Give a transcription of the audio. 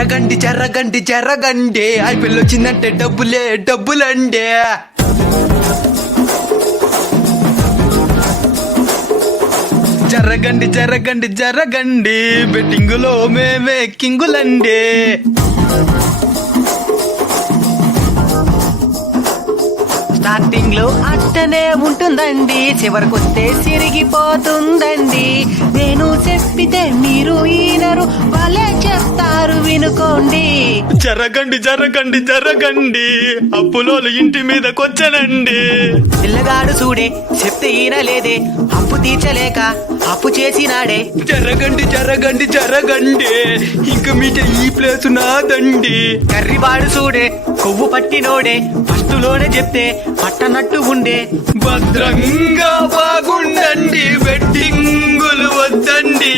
జరగండి జరగండి జరగండి ఐపీఎల్ వచ్చిందంటే డబ్బులే డబ్బులండి. జరగండి జరగండి జరగండి బెట్టింగులో మేమే కింగులండి. స్టార్టింగ్ లో అట్టనే ఉంటుందండి, చివరికొస్తే సిరిగిపోతుందండి. నేను చెప్పితే మీరు ఈనరు, వాళ్ళే చెప్తారు వినుకోండి. జరగండి జరగండి జరగండి అప్పులోలు ఇంటి మీదకొచ్చనండి. పిల్లగాడు చూడే చెప్తే ఈనలేదే, అప్పు తీర్చలేక అప్పు చేసినాడే. జరగండి జరగండి జరగండి ఇంక మీట ఈ ప్లేస్ నాదండి. కర్రివాడు చూడే కొవ్వు పట్టినోడే, ఫస్టులోనే చెప్తే పట్టనట్టు ఉండే. భద్రంగా బాగుండండి బెట్టింగులు వద్దండి.